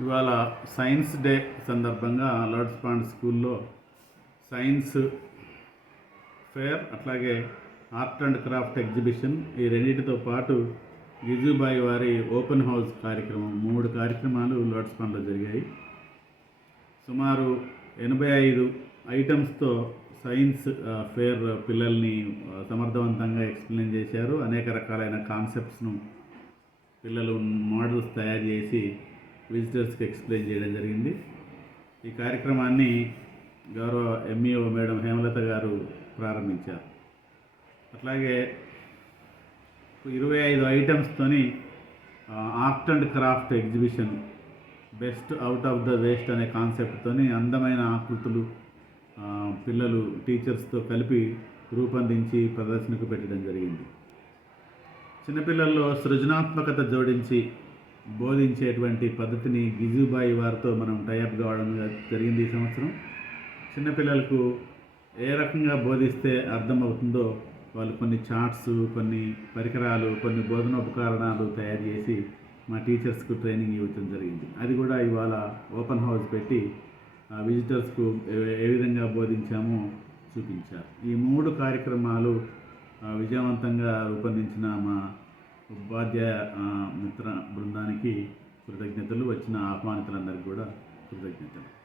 ఇవాళ science day సందర్భంగా Lords Pond స్కూల్లో సైన్స్ ఫేర్ అట్లాగే ఆర్ట్ అండ్ క్రాఫ్ట్ ఎగ్జిబిషన్ ఈ రెండింటితో పాటు గిజుబాయి వారి ఓపెన్ హౌస్ కార్యక్రమం మూడు కార్యక్రమాలు లార్డ్స్ పాండ్లో జరిగాయి. సుమారు ఎనభై ఐదు ఐటమ్స్తో సైన్స్ ఫేర్ పిల్లల్ని సమర్థవంతంగా ఎక్స్ప్లెయిన్ చేశారు. అనేక రకాలైన కాన్సెప్ట్స్ను పిల్లలు మోడల్స్ తయారు చేసి విజిటర్స్కి ఎక్స్ప్లెయిన్ చేయడం జరిగింది. ఈ కార్యక్రమాన్ని గౌరవ ఎంఈఓ మేడం హేమలత గారు ప్రారంభించారు. అట్లాగే ఇరవై ఐదు ఐటమ్స్తోని art and craft exhibition best out of the waste అనే కాన్సెప్ట్తోని అందమైన ఆకృతులు పిల్లలు టీచర్స్తో కలిపి రూపొందించి ప్రదర్శనకు పెట్టడం జరిగింది. చిన్నపిల్లల్లో సృజనాత్మకత జోడించి బోధించేటువంటి పద్ధతిని గిజుబాయి వారితో మనం టైఅప్ కావడం జరిగింది ఈ సంవత్సరం. చిన్నపిల్లలకు ఏ రకంగా బోధిస్తే అర్థమవుతుందో వాళ్ళు కొన్ని చార్ట్స్ కొన్ని పరికరాలు కొన్ని బోధనోపకరణాలు తయారు చేసి మా టీచర్స్కు ట్రైనింగ్ ఇవ్వడం జరిగింది. అది కూడా ఇవాళ ఓపెన్ హౌస్ పెట్టి విజిటర్స్కు ఏ- విధంగా బోధించామో చూపించారు. ఈ మూడు కార్యక్రమాలు విజయవంతంగా రూపొందించిన మా ఉపాధ్యాయ మిత్ర బృందానికి కృతజ్ఞతలు. వచ్చిన ఆహ్వానితులందరికీ కూడా కృతజ్ఞతలు.